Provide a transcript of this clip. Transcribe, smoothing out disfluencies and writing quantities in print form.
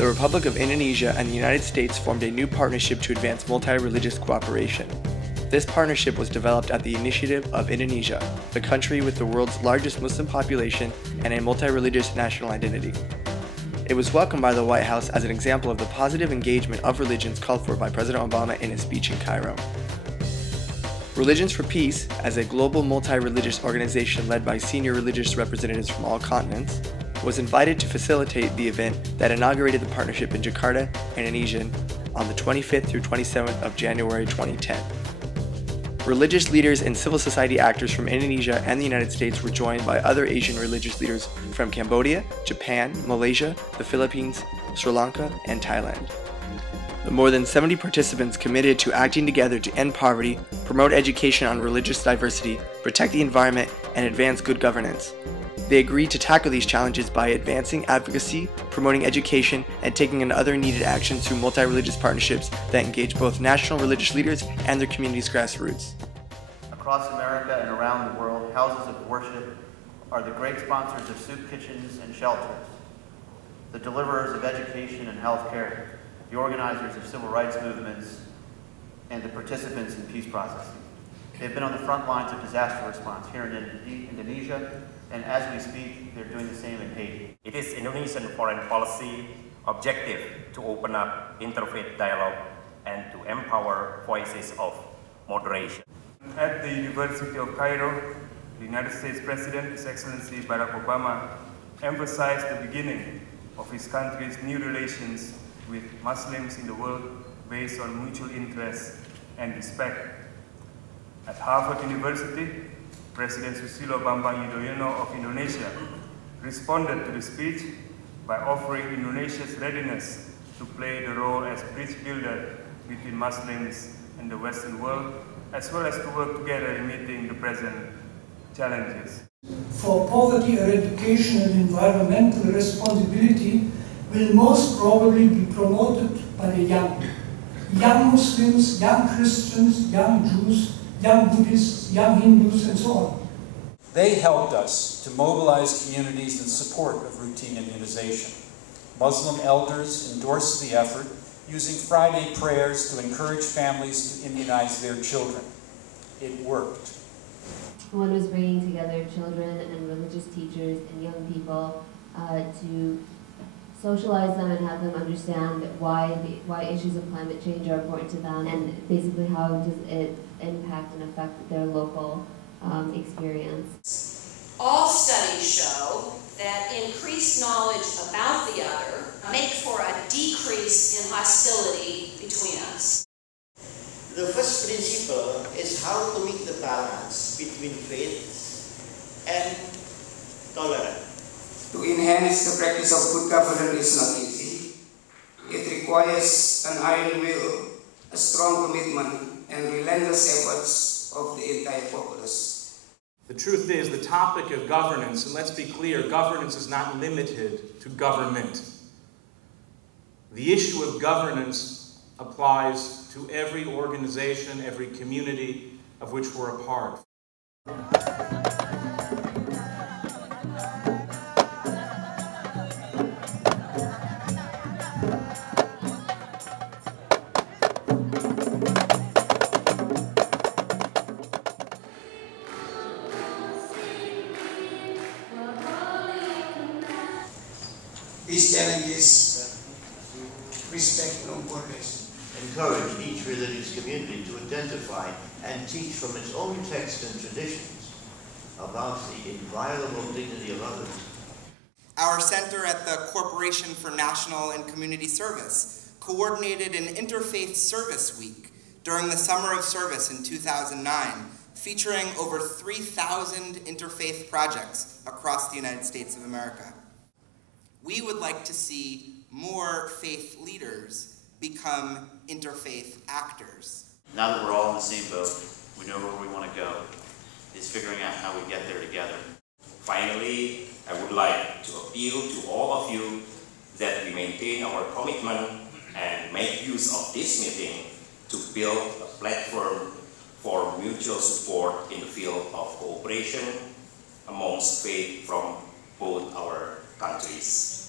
the Republic of Indonesia and the United States formed a new partnership to advance multi-religious cooperation. This partnership was developed at the initiative of Indonesia, the country with the world's largest Muslim population and a multi-religious national identity. It was welcomed by the White House as an example of the positive engagement of religions called for by President Obama in his speech in Cairo. Religions for Peace, as a global multi-religious organization led by senior religious representatives from all continents, was invited to facilitate the event that inaugurated the partnership in Jakarta, Indonesia, on the 25th through 27th of January 2010. Religious leaders and civil society actors from Indonesia and the United States were joined by other Asian religious leaders from Cambodia, Japan, Malaysia, the Philippines, Sri Lanka, and Thailand. The more than 70 participants committed to acting together to end poverty, promote education on religious diversity, protect the environment, and advance good governance. They agreed to tackle these challenges by advancing advocacy, promoting education, and taking on other needed actions through multi-religious partnerships that engage both national religious leaders and their community's grassroots. Across America and around the world, houses of worship are the great sponsors of soup kitchens and shelters, the deliverers of education and healthcare, the organizers of civil rights movements, and the participants in peace processes. They've been on the front lines of disaster response here in Indonesia, and as we speak, they're doing the same in Haiti. It is Indonesian foreign policy objective to open up interfaith dialogue and to empower voices of moderation. At the University of Cairo, the United States President, His Excellency Barack Obama, emphasized the beginning of his country's new relations with Muslims in the world based on mutual interest and respect. At Harvard University, President Susilo Bambang Yudhoyono of Indonesia responded to the speech by offering Indonesia's readiness to play the role as bridge builder between Muslims and the Western world, as well as to work together in meeting the present challenges. For poverty eradication and environmental responsibility will most probably be promoted by the young. Young Muslims, young Christians, young Jews, young Buddhists, young Hindus, and so on. They helped us to mobilize communities in support of routine immunization. Muslim elders endorsed the effort, using Friday prayers to encourage families to immunize their children. It worked. One was bringing together children and religious teachers and young people to socialize them and have them understand why issues of climate change are important to them, and basically how does it impact and affect their local experience. All studies show that increased knowledge about the other make for a decrease in hostility between us. The first principle is how to make the balance between faith and tolerance. To enhance the practice of good governance is not easy. It requires an iron will, a strong commitment, and relentless efforts of the entire populace. The truth is, the topic of governance, and let's be clear, governance is not limited to government. The issue of governance applies to every organization, every community of which we're a part. These challenges respect no borders. Encourage each religious community to identify and teach from its own texts and traditions about the inviolable dignity of others. Our center at the Corporation for National and Community Service coordinated an Interfaith Service Week during the Summer of Service in 2009, featuring over 3,000 interfaith projects across the United States of America. We would like to see more faith leaders become interfaith actors. Now that we're all in the same boat, we know where we want to go. It's figuring out how we get there together. Finally, I would like to appeal to all of you that we maintain our commitment and make use of this meeting to build a platform for mutual support in the field of cooperation amongst faith from both our countries.